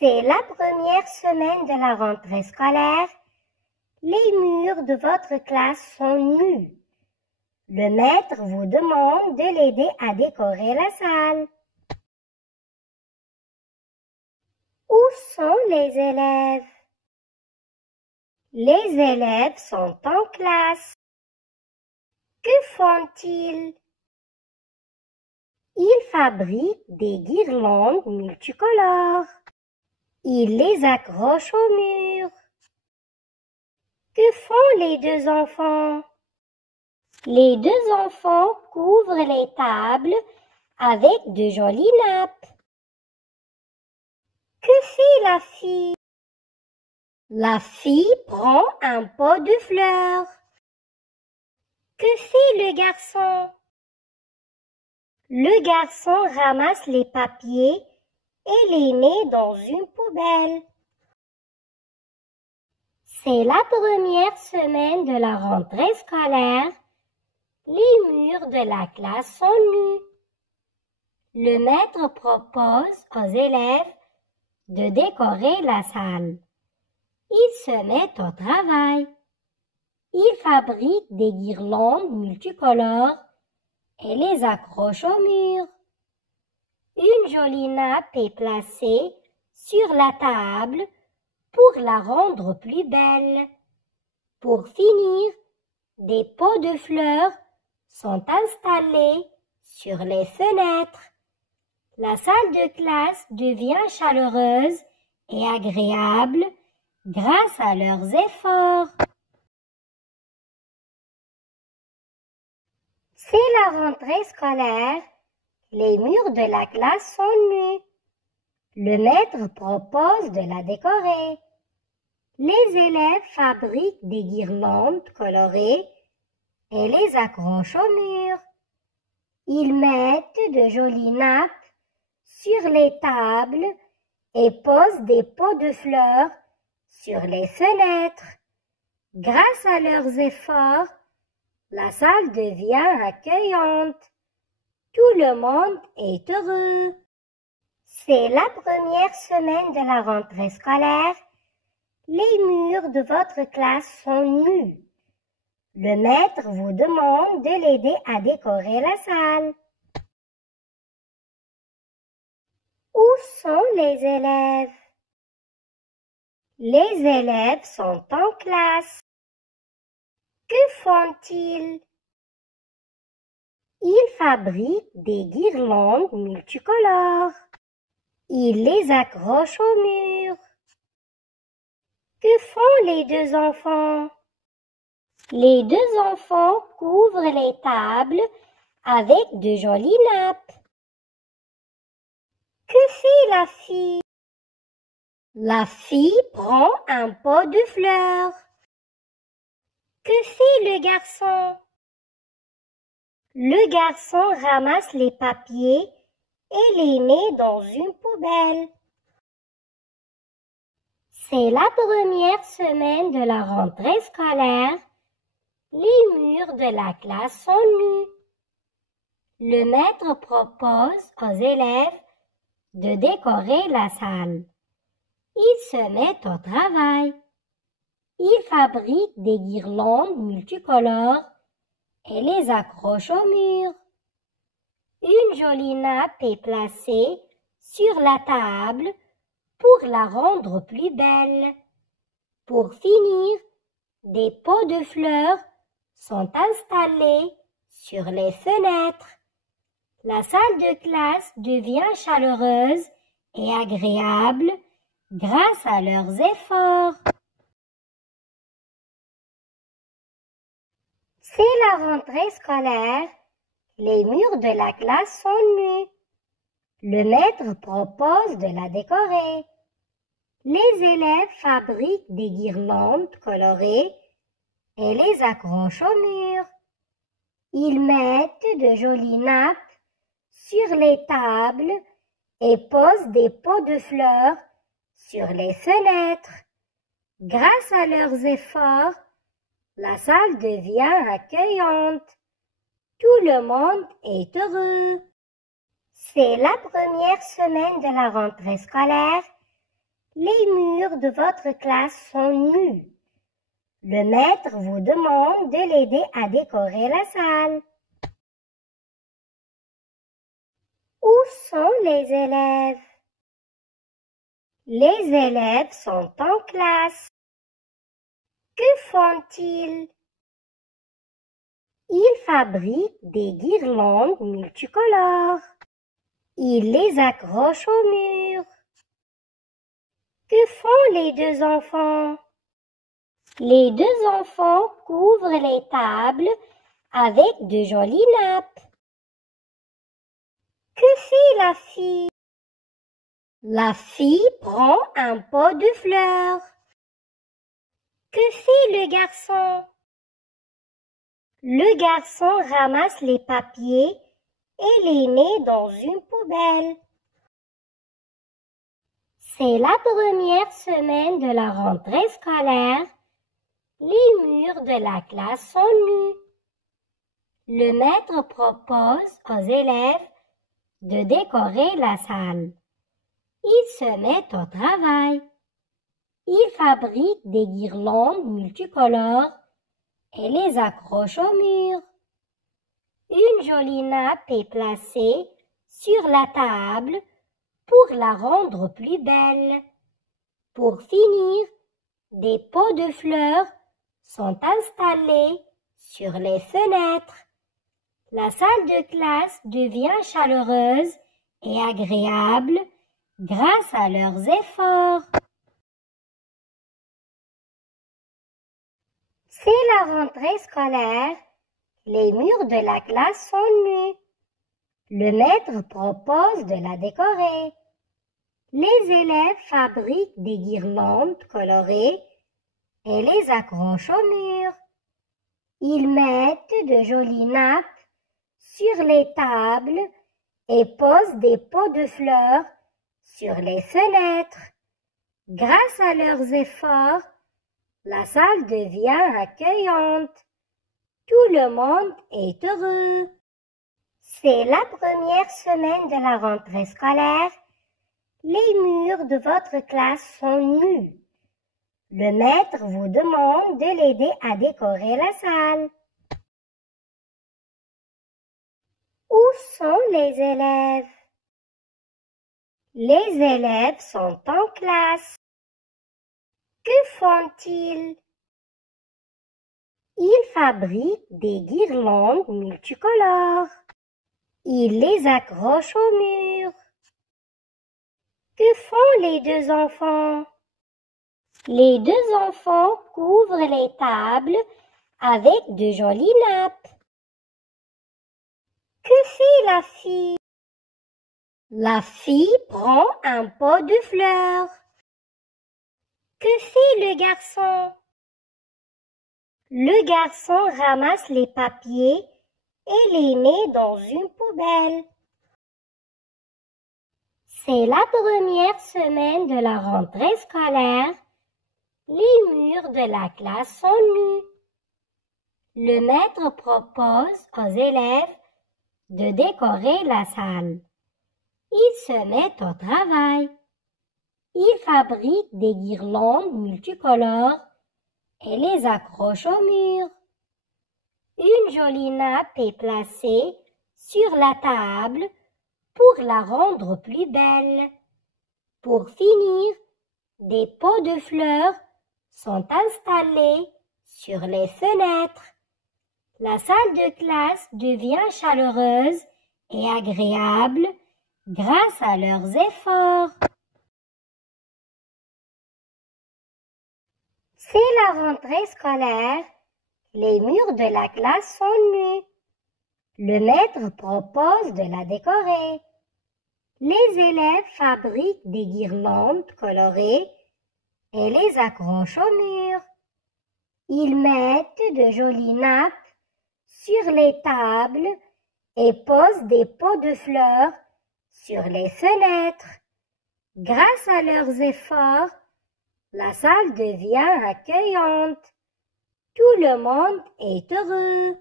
C'est la première semaine de la rentrée scolaire. Les murs de votre classe sont nus. Le maître vous demande de l'aider à décorer la salle. Où sont les élèves? Les élèves sont en classe. Que font-ils? Ils fabriquent des guirlandes multicolores. Ils les accrochent au mur. Que font les deux enfants? Les deux enfants couvrent les tables avec de jolies nappes. Que fait la fille? La fille prend un pot de fleurs. Que fait le garçon? Le garçon ramasse les papiers et les met dans une poubelle. C'est la première semaine de la rentrée scolaire. Les murs de la classe sont nus. Le maître propose aux élèves de décorer la salle. Ils se mettent au travail. Ils fabriquent des guirlandes multicolores et les accrochent au mur. Une jolie nappe est placée sur la table pour la rendre plus belle. Pour finir, des pots de fleurs sont installés sur les fenêtres. La salle de classe devient chaleureuse et agréable grâce à leurs efforts. C'est la rentrée scolaire. Les murs de la classe sont nus. Le maître propose de la décorer. Les élèves fabriquent des guirlandes colorées et les accrochent au mur. Ils mettent de jolies nappes sur les tables et posent des pots de fleurs sur les fenêtres. Grâce à leurs efforts, la salle devient accueillante. Tout le monde est heureux. C'est la première semaine de la rentrée scolaire. Les murs de votre classe sont nus. Le maître vous demande de l'aider à décorer la salle. Où sont les élèves? Les élèves sont en classe. Que font-ils? Ils fabriquent des guirlandes multicolores. Ils les accrochent au mur. Que font les deux enfants? Les deux enfants couvrent les tables avec de jolies nappes. Que fait la fille? La fille prend un pot de fleurs. Que fait le garçon? Le garçon ramasse les papiers et les met dans une poubelle. C'est la première semaine de la rentrée scolaire. Les murs de la classe sont nus. Le maître propose aux élèves de décorer la salle. Ils se mettent au travail. Ils fabriquent des guirlandes multicolores et les accrochent au mur. Une jolie nappe est placée sur la table pour la rendre plus belle. Pour finir, des pots de fleurs sont installés sur les fenêtres. La salle de classe devient chaleureuse et agréable grâce à leurs efforts. C'est la rentrée scolaire. Les murs de la classe sont nus. Le maître propose de la décorer. Les élèves fabriquent des guirlandes colorées et les accrochent au mur. Ils mettent de jolies nappes sur les tables et posent des pots de fleurs sur les fenêtres. Grâce à leurs efforts, la salle devient accueillante. Tout le monde est heureux. C'est la première semaine de la rentrée scolaire. Les murs de votre classe sont nus. Le maître vous demande de l'aider à décorer la salle. Où sont les élèves? Les élèves sont en classe. Que font-ils? Ils fabriquent des guirlandes multicolores. Ils les accrochent au mur. Que font les deux enfants? Les deux enfants couvrent les tables avec de jolies nappes. Que fait la fille? La fille prend un pot de fleurs. Que fait le garçon? Le garçon ramasse les papiers et les met dans une poubelle. C'est la première semaine de la rentrée scolaire. Les murs de la classe sont nus. Le maître propose aux élèves de décorer la salle. Ils se mettent au travail. Ils fabriquent des guirlandes multicolores et les accrochent au mur. Une jolie nappe est placée sur la table pour la rendre plus belle. Pour finir, des pots de fleurs sont installés sur les fenêtres. La salle de classe devient chaleureuse et agréable grâce à leurs efforts. C'est la rentrée scolaire. Les murs de la classe sont nus. Le maître propose de la décorer. Les élèves fabriquent des guirlandes colorées et les accrochent au mur. Ils mettent de jolies nappes sur les tables et posent des pots de fleurs sur les fenêtres. Grâce à leurs efforts, la salle devient accueillante. Tout le monde est heureux. C'est la première semaine de la rentrée scolaire. Les murs de votre classe sont nus. Le maître vous demande de l'aider à décorer la salle. Où sont les élèves? Les élèves sont en classe. Que font-ils? Ils fabriquent des guirlandes multicolores. Ils les accrochent au mur. Que font les deux enfants? Les deux enfants couvrent les tables avec de jolies nappes. Que fait la fille? La fille prend un pot de fleurs. Que fait le garçon? Le garçon ramasse les papiers et les met dans une poubelle. C'est la première semaine de la rentrée scolaire. Les murs de la classe sont nus. Le maître propose aux élèves de décorer la salle. Ils se mettent au travail. Ils fabriquent des guirlandes multicolores et les accrochent au mur. Une jolie nappe est placée sur la table pour la rendre plus belle. Pour finir, des pots de fleurs sont installés sur les fenêtres. La salle de classe devient chaleureuse et agréable grâce à leurs efforts. C'est la rentrée scolaire. Les murs de la classe sont nus. Le maître propose de la décorer. Les élèves fabriquent des guirlandes colorées et les accrochent au mur. Ils mettent de jolies nappes sur les tables et posent des pots de fleurs sur les fenêtres. Grâce à leurs efforts, la salle devient accueillante. Tout le monde est heureux.